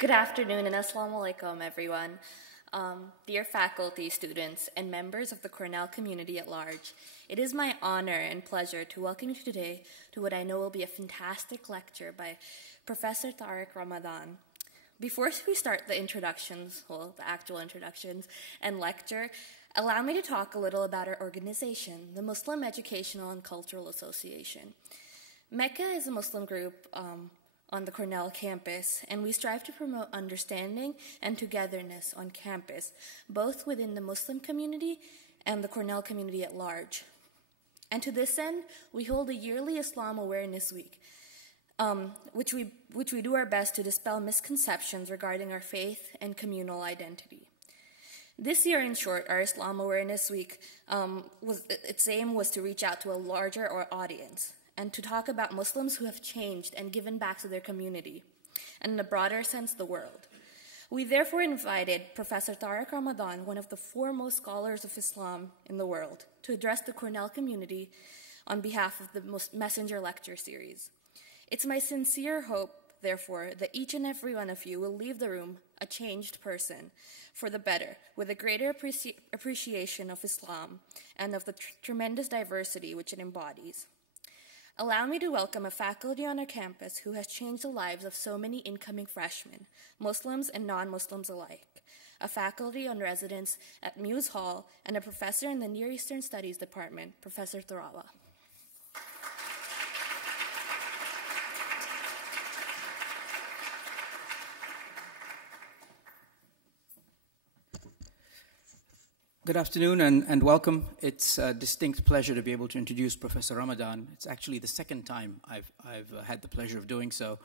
Good afternoon and assalamu alaikum, everyone. Dear faculty, students, and members of the Cornell community at large, it is my honor and pleasure to welcome you today to what I know will be a fantastic lecture by Professor Tariq Ramadan. Before we start the introductions, the actual introductions and lecture, allow me to talk a little about our organization, the Muslim Educational and Cultural Association. Mecca is a Muslim group on the Cornell campus, and we strive to promote understanding and togetherness on campus, both within the Muslim community and the Cornell community at large. And to this end, we hold a yearly Islam Awareness Week, which we do our best to dispel misconceptions regarding our faith and communal identity. This year, in short, our Islam Awareness Week, its aim was to reach out to a larger audience, and to talk about Muslims who have changed and given back to their community, and in a broader sense, the world. We therefore invited Professor Tariq Ramadan, one of the foremost scholars of Islam in the world, to address the Cornell community on behalf of the Messenger Lecture Series. It's my sincere hope, therefore, that each and every one of you will leave the room a changed person for the better, with a greater appreciation of Islam and of the tremendous diversity which it embodies. Allow me to welcome a faculty on our campus who has changed the lives of so many incoming freshmen, Muslims and non-Muslims alike, a faculty on residence at Muse Hall, and a professor in the Near Eastern Studies Department, Professor Tarawa. Good afternoon and welcome. It's a distinct pleasure to be able to introduce Professor Ramadan. It's actually the second time I've had the pleasure of doing so.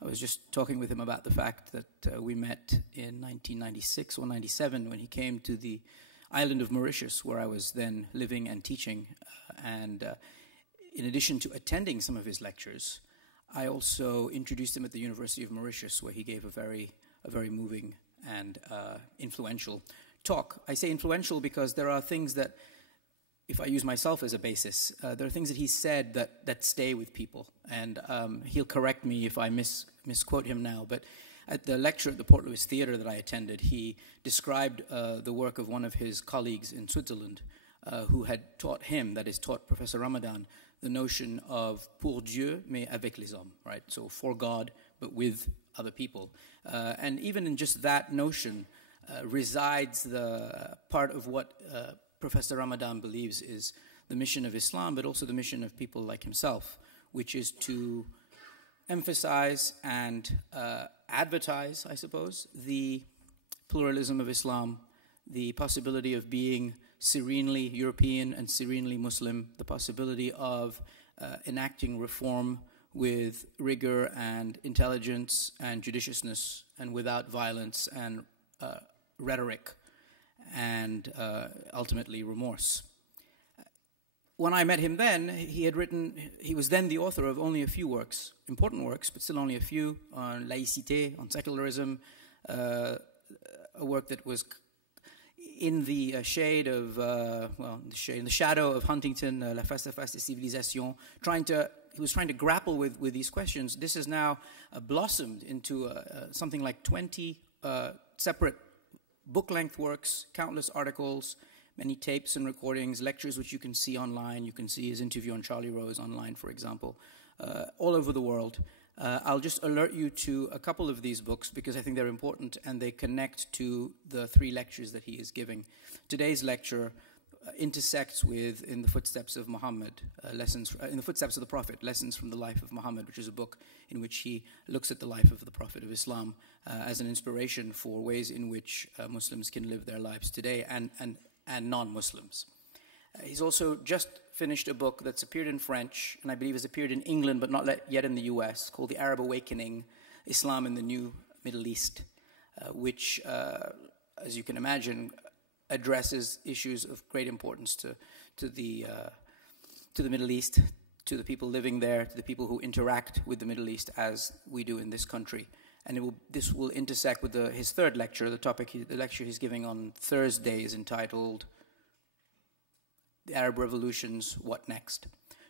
I was just talking with him about the fact that we met in 1996 or 97 when he came to the island of Mauritius, where I was then living and teaching. In addition to attending some of his lectures, I also introduced him at the University of Mauritius, where he gave a very moving and influential talk. I say influential because there are things that, if I use myself as a basis, there are things that he said that stay with people. And he'll correct me if I misquote him now, but at the lecture at the Port Louis Theatre that I attended, he described the work of one of his colleagues in Switzerland who had taught him, that is, taught Professor Ramadan, the notion of pour Dieu, mais avec les hommes, right? So for God, but with other people. And even in just that notion, resides the part of what Professor Ramadan believes is the mission of Islam, but also the mission of people like himself, which is to emphasize and advertise, I suppose, the pluralism of Islam, the possibility of being serenely European and serenely Muslim, the possibility of enacting reform with rigor and intelligence and judiciousness and without violence and rhetoric and ultimately remorse. When I met him then, he was then the author of only a few works, important works, but still only a few, on laïcité, on secularism, a work that was in the shade of, in the shadow of Huntington, La face à face des civilisations, he was trying to grapple with these questions. This has now blossomed into something like 20 separate book-length works, countless articles, many tapes and recordings, lectures which you can see online. You can see his interview on Charlie Rose online, for example, all over the world. I'll just alert you to a couple of these books because I think they're important and they connect to the 3 lectures that he is giving. Today's lecture intersects with In the Footsteps of Muhammad, In the Footsteps of the Prophet, Lessons from the Life of Muhammad, which is a book in which he looks at the life of the Prophet of Islam as an inspiration for ways in which Muslims can live their lives today and non-Muslims. He's also just finished a book that's appeared in French, and I believe has appeared in England, but not yet in the US, called The Arab Awakening, Islam in the New Middle East, which, as you can imagine, addresses issues of great importance to the Middle East, to the people living there, to the people who interact with the Middle East as we do in this country. And this will intersect with his third lecture. The lecture he's giving on Thursday is entitled The Arab Revolutions, What Next?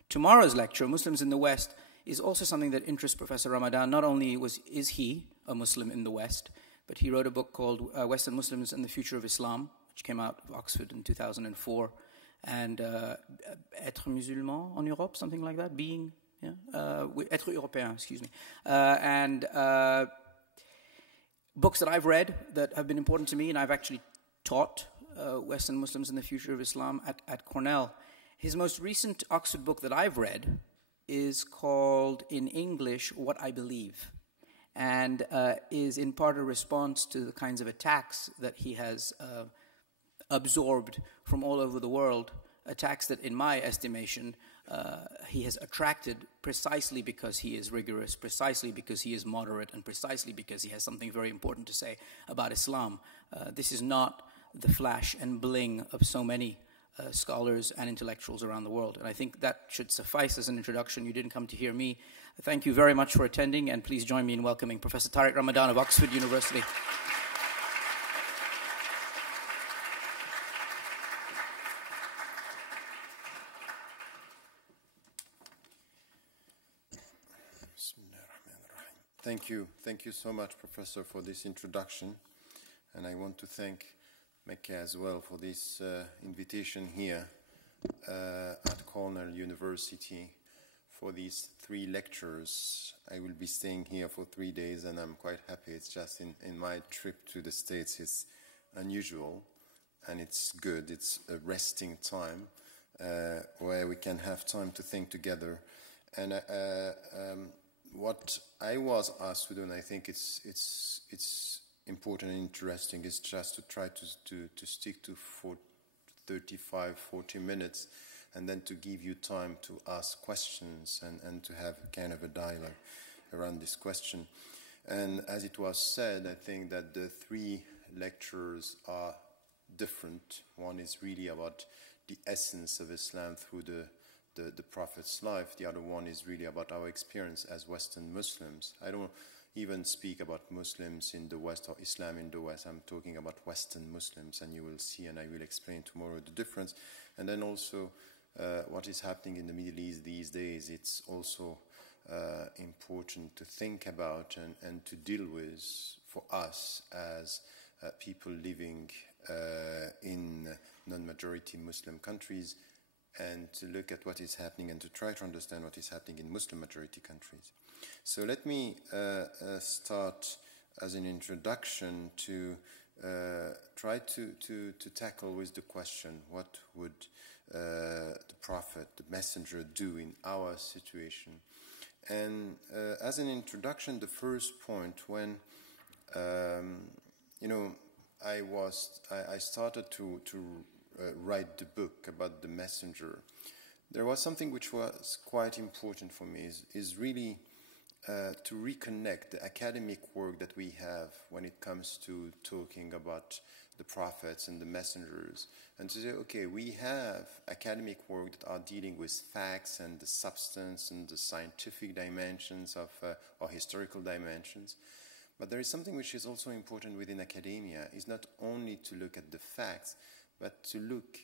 Tomorrow's lecture, Muslims in the West, is also something that interests Professor Ramadan. Not only is he a Muslim in the West, but he wrote a book called Western Muslims and the Future of Islam, which came out of Oxford in 2004, and Être musulman en Europe, something like that, being, yeah? Être européen, excuse me. And books that I've read that have been important to me, and I've actually taught Western Muslims and the Future of Islam at Cornell. His most recent Oxford book that I've read is called, in English, What I Believe, and is in part a response to the kinds of attacks that he has absorbed from all over the world, attacks that, in my estimation, he has attracted precisely because he is rigorous, precisely because he is moderate, and precisely because he has something very important to say about Islam. This is not the flash and bling of so many scholars and intellectuals around the world. And I think that should suffice as an introduction. You didn't come to hear me. Thank you very much for attending, and please join me in welcoming Professor Tariq Ramadan of Oxford University. Thank you so much, Professor, for this introduction. And I want to thank Mecca as well for this invitation here at Cornell University for these 3 lectures. I will be staying here for 3 days, and I'm quite happy. It's just in my trip to the States, it's unusual, and it's good. It's a resting time where we can have time to think together. And what I was asked to do, and I think it's important and interesting, is just to try to stick to 35, 40 minutes, and then to give you time to ask questions and to have kind of a dialogue around this question. And as it was said, I think that the 3 lectures are different. One is really about the essence of Islam through the Prophet's life. The other one is really about our experience as Western Muslims. I don't even speak about Muslims in the West or Islam in the West. I'm talking about Western Muslims, and you will see, and I will explain tomorrow the difference. And then also what is happening in the Middle East these days. It's also important to think about and to deal with for us as people living in non-majority Muslim countries, and to look at what is happening and to try to understand what is happening in Muslim-majority countries. So let me start as an introduction to try to tackle with the question, what would the Prophet, the Messenger, do in our situation? And as an introduction, the first point, when I started to write the book about the Messenger, there was something which was quite important for me, is really to reconnect the academic work that we have when it comes to talking about the prophets and the messengers, and to say, okay, we have academic work that are dealing with facts and the substance and the scientific dimensions of or historical dimensions. But there is something which is also important within academia, is not only to look at the facts, but to look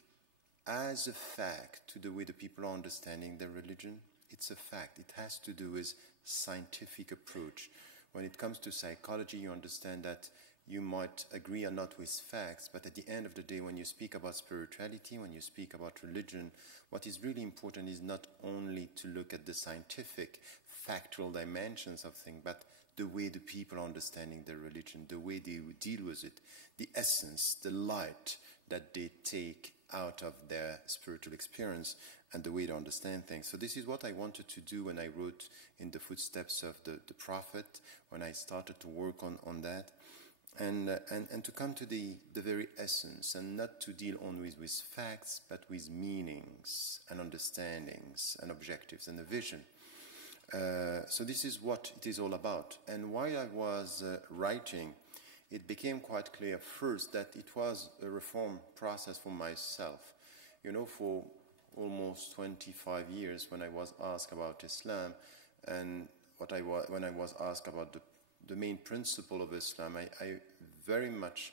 as a fact to the way the people are understanding their religion. It's a fact. It has to do with scientific approach. When it comes to psychology, you understand that you might agree or not with facts, but at the end of the day, when you speak about spirituality, when you speak about religion, what is really important is not only to look at the scientific, factual dimensions of things, but the way the people are understanding their religion, the way they deal with it, the essence, the light that they take out of their spiritual experience, and the way to understand things. So this is what I wanted to do when I wrote In the Footsteps of the Prophet, when I started to work on that, and to come to the very essence, and not to deal only with facts, but with meanings and understandings and objectives and a vision. So this is what it is all about. And while I was writing, it became quite clear first that it was a reform process for myself. You know, for almost 25 years, when I was asked about Islam, and when I was asked about the main principle of Islam, I very much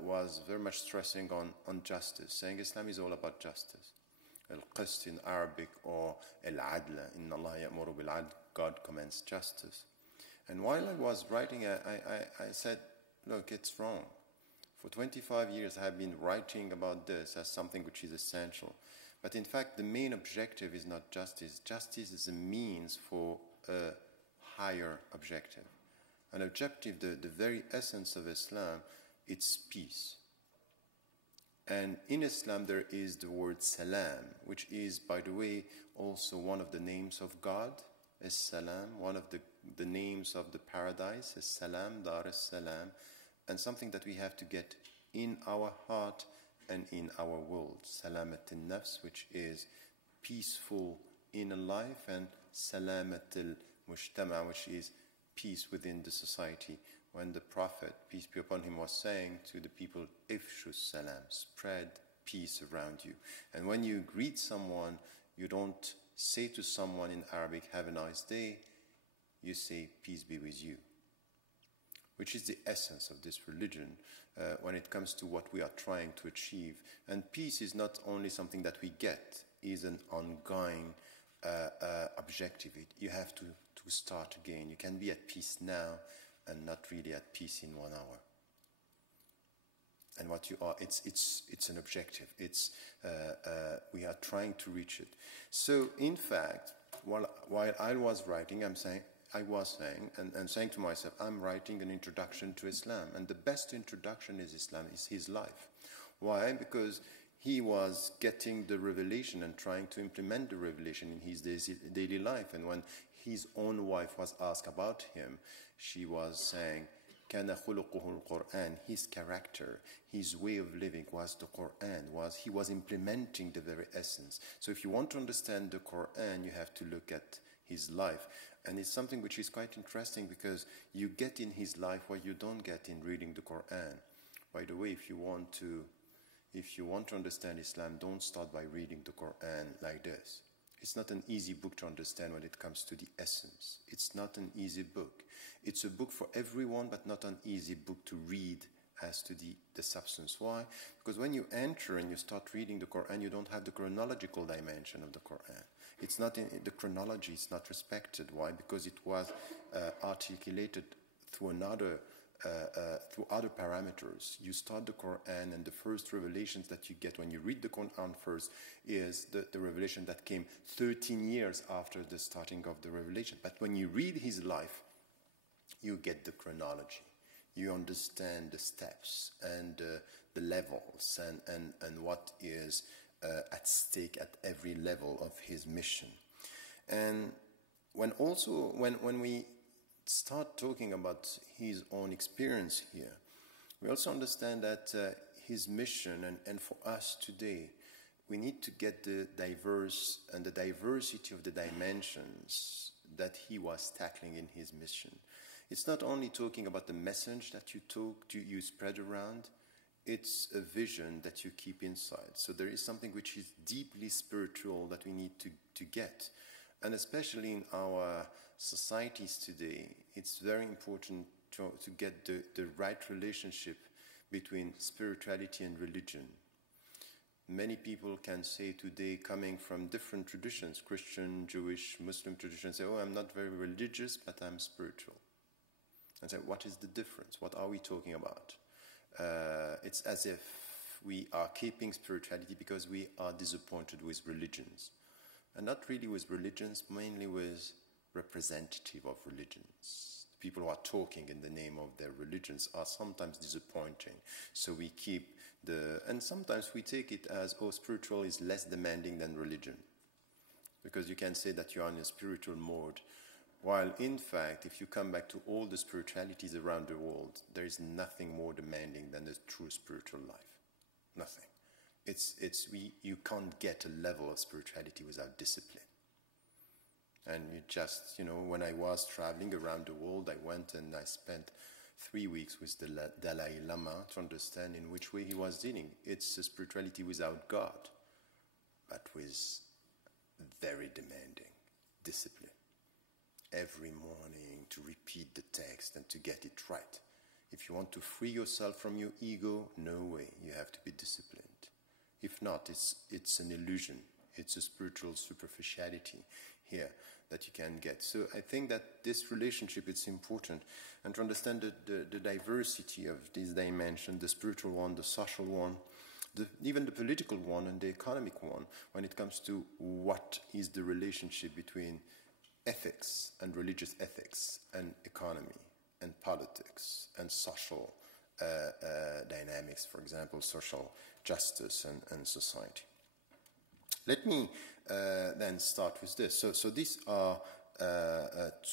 was very much stressing on justice, saying Islam is all about justice. Al-Qist in Arabic, or Al-Adla, Inna Allah ya'muru bil-adl, God commands justice. And while I was writing, I said, look, it's wrong. For 25 years I have been writing about this as something which is essential. But in fact, the main objective is not justice. Justice is a means for a higher objective. An objective, the very essence of Islam, it's peace. And in Islam there is the word salam, which is, by the way, also one of the names of God, is salam. One of the names of the paradise is salam, dar es salam, and something that we have to get in our heart and in our world. Salamat al-nafs, which is peaceful inner life, and salamat al-mujtama, which is peace within the society. When the Prophet, peace be upon him, was saying to the people, ifshu salam, spread peace around you. And when you greet someone, you don't say to someone in Arabic, have a nice day, you say, peace be with you, which is the essence of this religion when it comes to what we are trying to achieve. And peace is not only something that we get, it is an ongoing objective. You have to start again. You can be at peace now and not really at peace in 1 hour. And what you are, it's an objective. We are trying to reach it. So in fact, while I was writing, I was saying to myself, I'm writing an introduction to Islam, and the best introduction is Islam, is his life. Why? Because he was getting the revelation and trying to implement the revelation in his daily life. And when his own wife was asked about him, she was saying, كَانَ خُلُقُهُ الْقُرْآنِ, his character, his way of living was the Qur'an, he was implementing the very essence. So if you want to understand the Qur'an, you have to look at his life. And it's something which is quite interesting, because you get in his life what you don't get in reading the Qur'an. By the way, if you want to understand Islam, don't start by reading the Qur'an like this. It's not an easy book to understand when it comes to the essence. It's not an easy book. It's a book for everyone, but not an easy book to read as to the substance. Why? Because when you enter and you start reading the Qur'an, you don't have the chronological dimension of the Qur'an. It's not the chronology is not respected. Why? Because it was articulated through through other parameters. You start the Quran, and the first revelations that you get when you read the Quran first is the revelation that came 13 years after the starting of the revelation. But when you read his life, you get the chronology. You understand the steps and the levels and what is at stake at every level of his mission. And when we start talking about his own experience here, we also understand that his mission, and for us today, we need to get the diversity of the dimensions that he was tackling in his mission. It's not only talking about the message that you spread around, it's a vision that you keep inside. So there is something which is deeply spiritual that we need to get. And especially in our societies today, it's very important to get the right relationship between spirituality and religion. Many people can say today, coming from different traditions, Christian, Jewish, Muslim traditions, say, oh, I'm not very religious, but I'm spiritual. And say, what is the difference? What are we talking about? It's as if we are keeping spirituality because we are disappointed with religions. And not really with religions, mainly with representative of religions. People who are talking in the name of their religions are sometimes disappointing. So we keep and sometimes we take it as, oh, spiritual is less demanding than religion. Because you can say that you are in a spiritual mode, while in fact, if you come back to all the spiritualities around the world, there is nothing more demanding than a true spiritual life. Nothing. You can't get a level of spirituality without discipline. And you just, when I was traveling around the world, I went and I spent 3 weeks with the Dalai Lama to understand in which way he was dealing. It's a spirituality without God, but with very demanding discipline. Every morning to repeat the text and to get it right. If you want to free yourself from your ego, no way. You have to be disciplined. If not, it's an illusion. It's a spiritual superficiality here that you can get. So I think that this relationship is important, and to understand the diversity of this dimension, the spiritual one, the social one, even the political one and the economic one, when it comes to what is the relationship between ethics and religious ethics and economy and politics and social dynamics, for example, social justice and society. Let me then start with this. So these are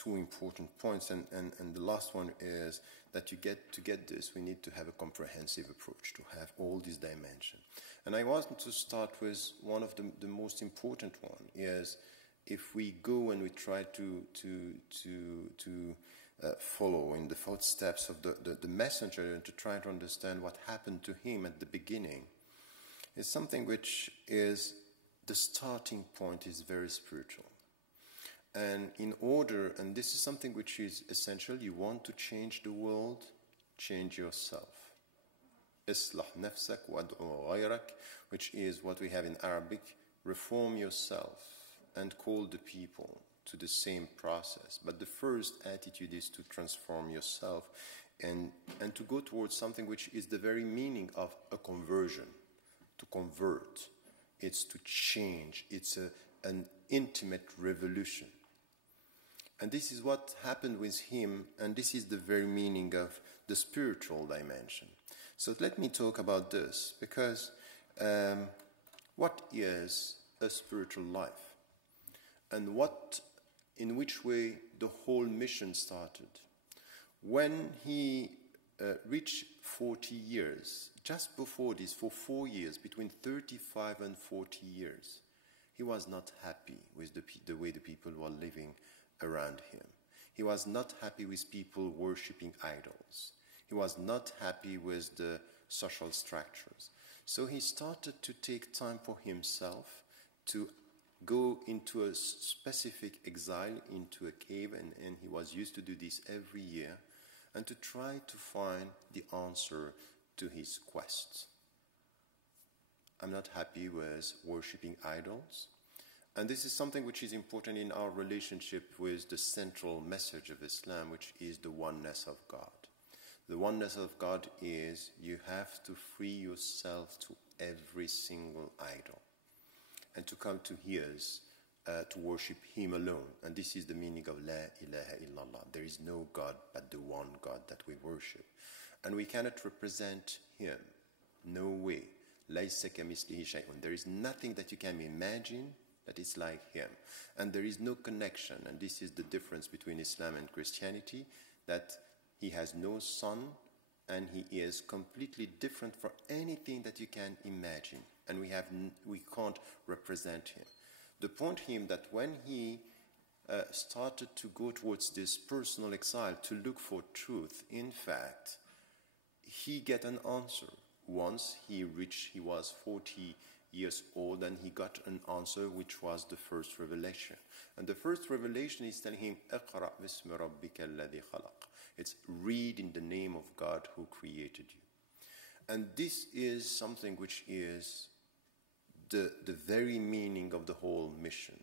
two important points, and the last one is that to get this, we need to have a comprehensive approach, to have all these dimensions. And I want to start with one of the most important one, is if we go and we try to follow in the footsteps of the messenger and to try to understand what happened to him at the beginning, is something which is, the starting point is very spiritual. And in order, and this is something which is essential, you want to change the world, change yourself. Islah nafsak wad'u ghayrak, which is what we have in Arabic, reform yourself and call the people to the same process. But the first attitude is to transform yourself and to go towards something which is the very meaning of a conversion, to convert. It's to change. It's an intimate revolution. And this is what happened with him, and this is the very meaning of the spiritual dimension. So let me talk about this, because what is a spiritual life? And in which way the whole mission started? When he reached 40 years, just before this, for 4 years, between 35 and 40 years, he was not happy with the way the people were living around him. He was not happy with people worshipping idols. He was not happy with the social structures. So he started to take time for himself to go into a specific exile, into a cave, and he was used to do this every year, and to try to find the answer to his quest. I'm not happy with worshipping idols. And this is something which is important in our relationship with the central message of Islam, which is the oneness of God. The oneness of God is you have to free yourself to every single idol and to come to His, to worship Him alone. And this is the meaning of La ilaha illallah. There is no God but the one God that we worship. And we cannot represent Him. No way. لَيْسَ كَمِثْلِهِ شَيْءٌ. There is nothing that you can imagine that is like Him. And there is no connection. And this is the difference between Islam and Christianity, that He has no son, and He is completely different from anything that you can imagine. And we can't represent Him. The point Him that when He started to go towards this personal exile to look for truth, in fact, He get an answer. Once he was 40 years old, and he got an answer which was the first revelation. And the first revelation is telling him, اقرأ باسم ربك الذي خلق. It's read in the name of God who created you. And this is something which is the very meaning of the whole mission.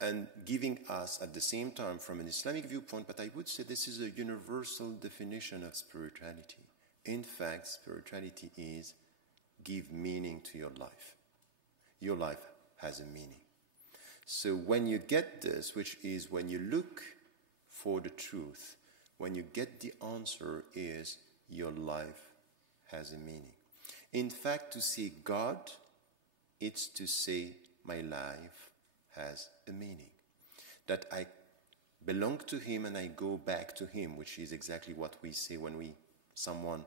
And giving us at the same time from an Islamic viewpoint, but I would say this is a universal definition of spirituality. In fact, spirituality is give meaning to your life. Your life has a meaning. So when you get this, which is when you look for the truth, when you get the answer, is your life has a meaning. In fact, to say God, it's to say my life has a meaning. That I belong to Him and I go back to Him, which is exactly what we say when someone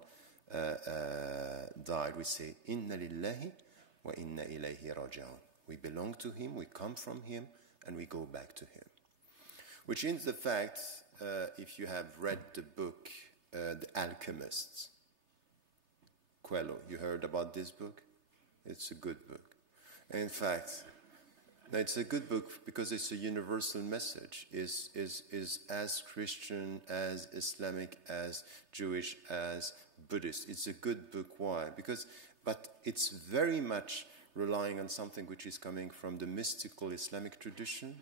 died. We say, Inna lillahi wa inna ilayhi raji'un. We belong to Him, we come from Him, and we go back to Him. Which is the fact, if you have read the book, The Alchemists, Coelho, you heard about this book? It's a good book. In fact, it's a good book because it's a universal message. Is as Christian, as Islamic, as Jewish, as Buddhist. It's a good book. Why? But it's very much relying on something which is coming from the mystical Islamic tradition,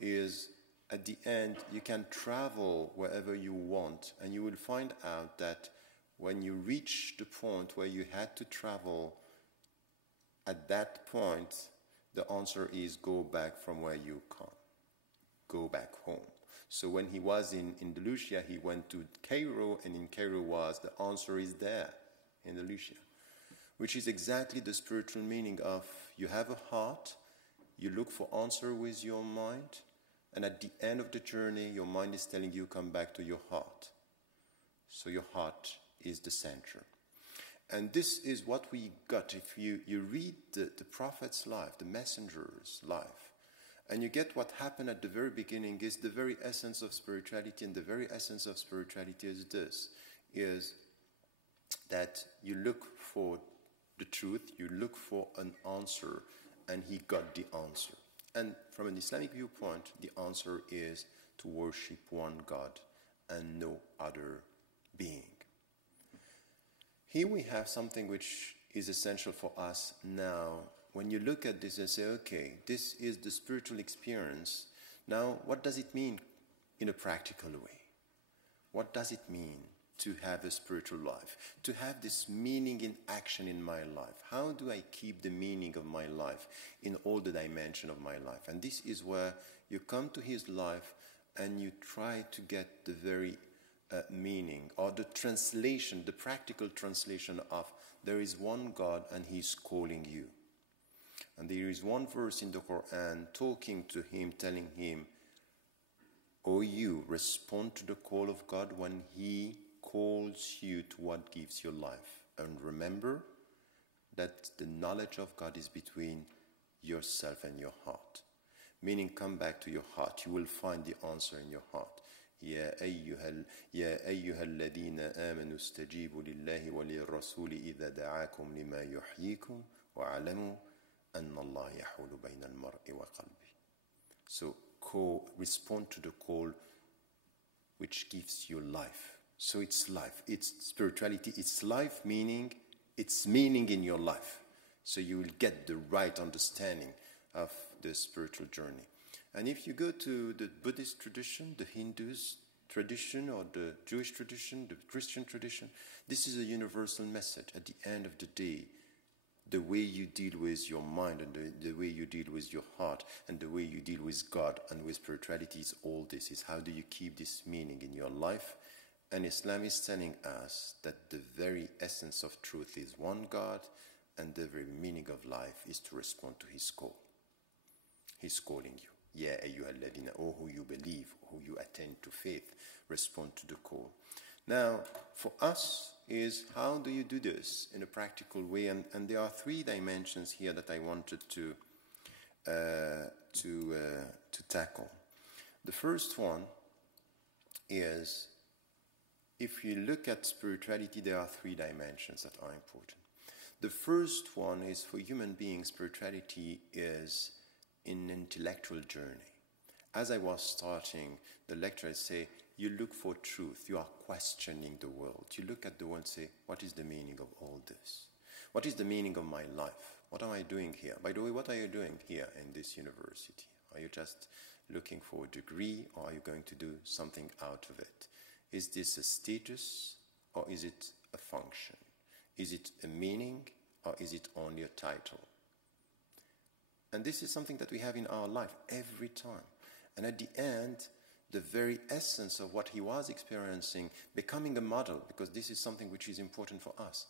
is at the end you can travel wherever you want, and you will find out that when you reach the point where you had to travel, at that point the answer is go back from where you come, go back home. So when he was in Andalusia, he went to Cairo, and in Cairo the answer is there in Andalusia, which is exactly the spiritual meaning of you have a heart, you look for answer with your mind, and at the end of the journey, your mind is telling you come back to your heart. So your heart is the center. And this is what we got if you read the prophet's life, the messenger's life, and you get what happened at the very beginning is the very essence of spirituality, and the very essence of spirituality is this, is that you look for the truth, you look for an answer, and he got the answer. And from an Islamic viewpoint, the answer is to worship one God and no other being. Here we have something which is essential for us now. When you look at this and say, okay, this is the spiritual experience. Now, what does it mean in a practical way? What does it mean to have a spiritual life? To have this meaning in action in my life? How do I keep the meaning of my life in all the dimensions of my life? And this is where you come to his life and you try to get the very meaning, or the translation, the practical translation of there is one God and he's calling you. And there is one verse in the Quran talking to him, telling him, O you, respond to the call of God when he calls you to what gives you life. And remember that the knowledge of God is between yourself and your heart. Meaning, come back to your heart. You will find the answer in your heart. يا أيها الذين آمنوا استجيبوا لله وللرسول إذا دعاكم لما يحييكم واعلموا أن الله يحول بين المرء وقلبه. So respond to the call which gives you life. So it's life, it's spirituality, it's life, meaning it's meaning in your life. So you will get the right understanding of the spiritual journey. And if you go to the Buddhist tradition, the Hindu's tradition, or the Jewish tradition, the Christian tradition, this is a universal message. At the end of the day, the way you deal with your mind, and the way you deal with your heart, and the way you deal with God and with spirituality is all this. Is how do you keep this meaning in your life? And Islam is telling us that the very essence of truth is one God, and the very meaning of life is to respond to his call. He's calling you. Ya ayyuha alladhina, oh who you believe, who you attend to faith, respond to the call. Now, for us is how do you do this in a practical way? And there are three dimensions here that I wanted to tackle. The first one is, if you look at spirituality, there are three dimensions that are important. The first one is, for human beings, spirituality is an intellectual journey. As I was starting the lecture, I say, you look for truth. You are questioning the world. You look at the world and say, what is the meaning of all this? What is the meaning of my life? What am I doing here? By the way, what are you doing here in this university? Are you just looking for a degree, or are you going to do something out of it? Is this a status, or is it a function? Is it a meaning, or is it only a title? And this is something that we have in our life every time. And at the end, the very essence of what he was experiencing, becoming a model, because this is something which is important for us,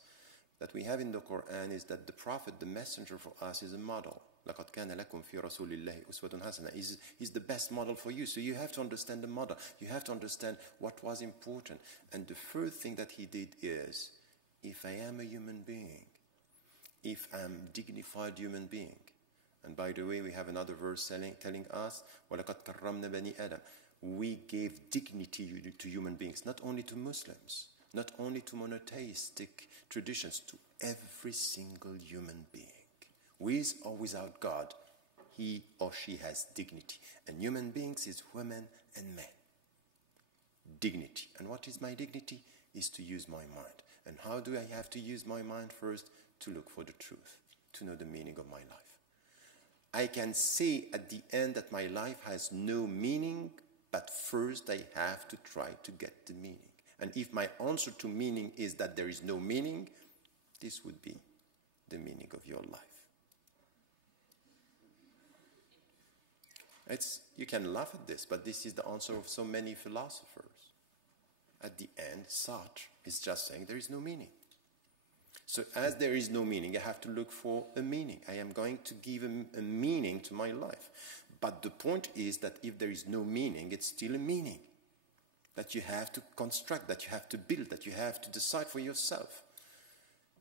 that we have in the Quran, is that the Prophet, the messenger for us, is a model. لَقَدْ كَانَ لَكُمْ فِي رَسُولِ اللَّهِ أُسْوَةٌ حَسَنَةٌ. He's the best model for you. So you have to understand the model. You have to understand what was important. And the first thing that he did is, if I am a human being, if I'm a dignified human being, and by the way, we have another verse telling us, وَلَقَدْ كَرَّمْنَا بَنِي آدَمَ. We gave dignity to human beings, not only to Muslims, not only to monotheistic traditions, to every single human being. With or without God, he or she has dignity. And human beings is women and men. Dignity. And what is my dignity? Is to use my mind. And how do I have to use my mind? First, to look for the truth. to know the meaning of my life. I can say at the end that my life has no meaning, but first I have to try to get the meaning. And if my answer to meaning is that there is no meaning, this would be the meaning of your life. You can laugh at this, but this is the answer of so many philosophers. At the end, Sartre is just saying there is no meaning. So as there is no meaning, I have to look for a meaning. I am going to give a meaning to my life. But the point is that if there is no meaning, it's still a meaning that you have to construct, that you have to build, that you have to decide for yourself.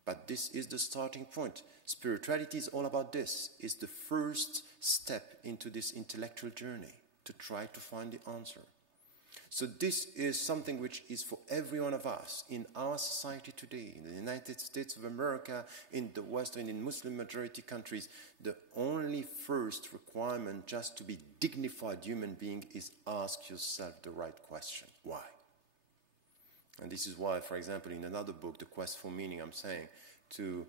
But this is the starting point. Spirituality is all about this. It's the first step into this intellectual journey to try to find the answer. So this is something which is for every one of us in our society today, in the United States of America, in the West, and in Muslim majority countries. The only first requirement just to be dignified human being is ask yourself the right question. Why? And this is why, for example, in another book, The Quest for Meaning, I'm saying to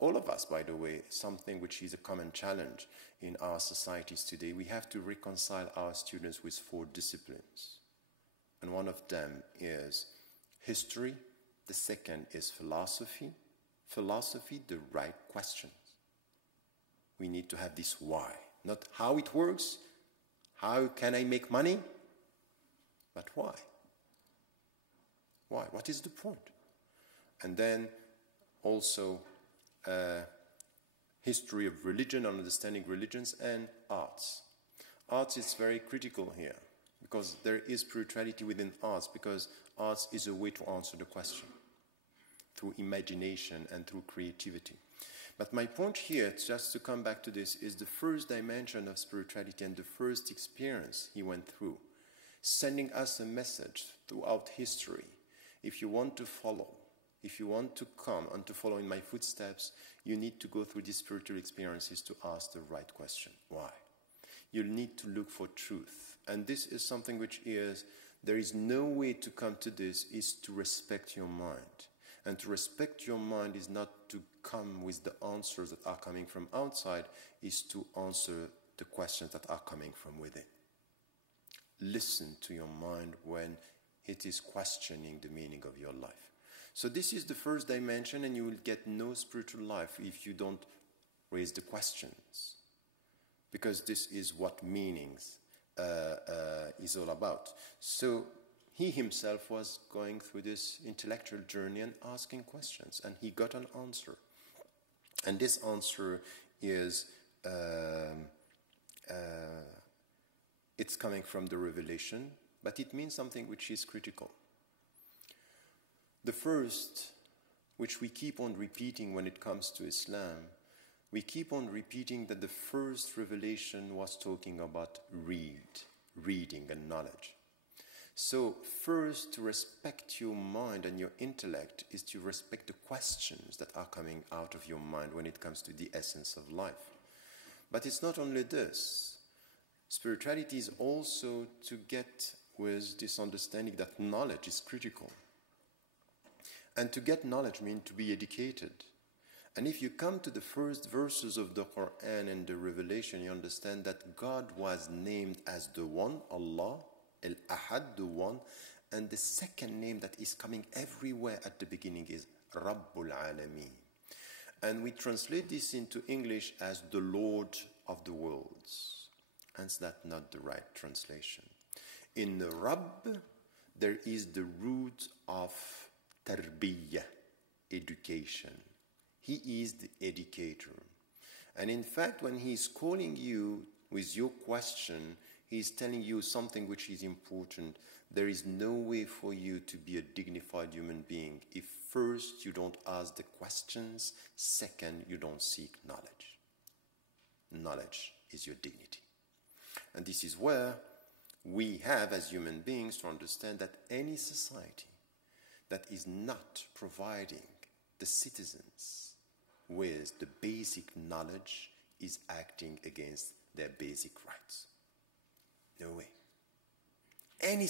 all of us, by the way, something which is a common challenge in our societies today. We have to reconcile our students with 4 disciplines. And one of them is history. The second is philosophy. Philosophy, the right questions. We need to have this why. Not how it works, how can I make money, but why? Why? What is the point? And then also history of religion, understanding religions, and arts. Arts is very critical here because there is spirituality within arts, because arts is a way to answer the question through imagination and through creativity. But my point here, just to come back to this, is the first dimension of spirituality and the first experience he went through, sending us a message throughout history. If you want to follow, if you want to come and to follow in my footsteps, you need to go through these spiritual experiences to ask the right question. Why? You'll need to look for truth. And this is something which is, there is no way to come to this is to respect your mind. And to respect your mind is not to come with the answers that are coming from outside, is to answer the questions that are coming from within. Listen to your mind when it is questioning the meaning of your life. So this is the first dimension, and you will get no spiritual life if you don't raise the questions. Because this is what meanings is all about. So he himself was going through this intellectual journey and asking questions, and he got an answer. And this answer is, it's coming from the revelation, but it means something which is critical. The first, which we keep on repeating when it comes to Islam, we keep on repeating that the first revelation was talking about reading and knowledge. So first, to respect your mind and your intellect is to respect the questions that are coming out of your mind when it comes to the essence of life. But it's not only this. Spirituality is also to get with this understanding that knowledge is critical. And to get knowledge means to be educated. And if you come to the first verses of the Quran and the Revelation, you understand that God was named as the One, Allah, Al-Ahad, the One, and the second name that is coming everywhere at the beginning is Rabbul Alameen. And we translate this into English as the Lord of the worlds. And that's not the right translation. In the Rabb, there is the root of Tarbiyah, education. He is the educator. And in fact, when he's calling you with your question, he's telling you something which is important. There is no way for you to be a dignified human being if first you don't ask the questions, second you don't seek knowledge. Knowledge is your dignity. And this is where we have as human beings to understand that any society that is not providing the citizens with the basic knowledge is acting against their basic rights. No way. Any